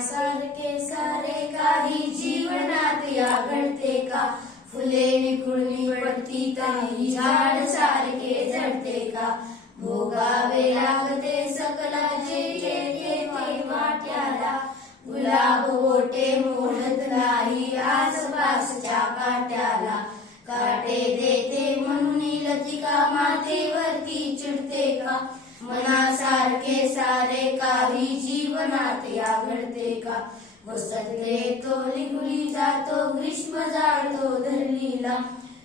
सारखे सारे काही जीवनात या घडते का? फुले निकुळली पडती काही झाड सारखे जडते का? भोगावे लागते सकला जे येते ते वाट्याला. गुलाब गोटे मोडत नाही आसपासच्या काट्याला. काटे देते म्हणून लतिका मातेवरती चिडते का? मनासारखे सारे काही जीवनात या घडते का? वसंत येतो निघुली जातो ग्रीष्म जाळतो धरणीला.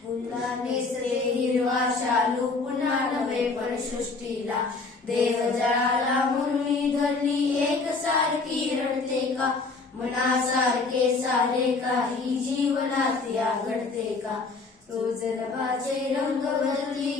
पुन्हा नेसते हिरवा शालू पुन्हा नवे पण सृष्टीला. देह जळाला मुरली धरली एक सारखी रडते का? मनासारखे सारे काही जीवनात या घडते का? रोज रबाचे रंग बदली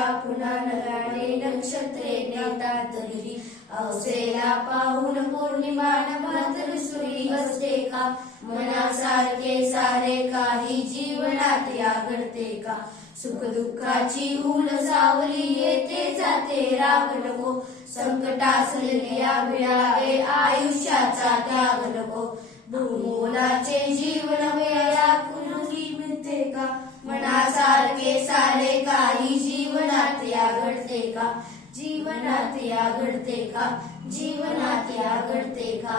पुन्हा नव्याने नक्षत्रे नेतात तरी अवसेला पाहून पौर्णिमा नभात सुरी असते का मनासारखे सारे काही जीवनात या घडते का सुख दुःखाची ऊन सावली येते जाते राग नको संकटासलेले या मिळावे, आयुष्याचा त्याग नको भूमोलाचे जीवन वेळा कुणबी मिळते का मनासारखे सारे काही का? जीवनात या घडते का? जीवनात या घडते का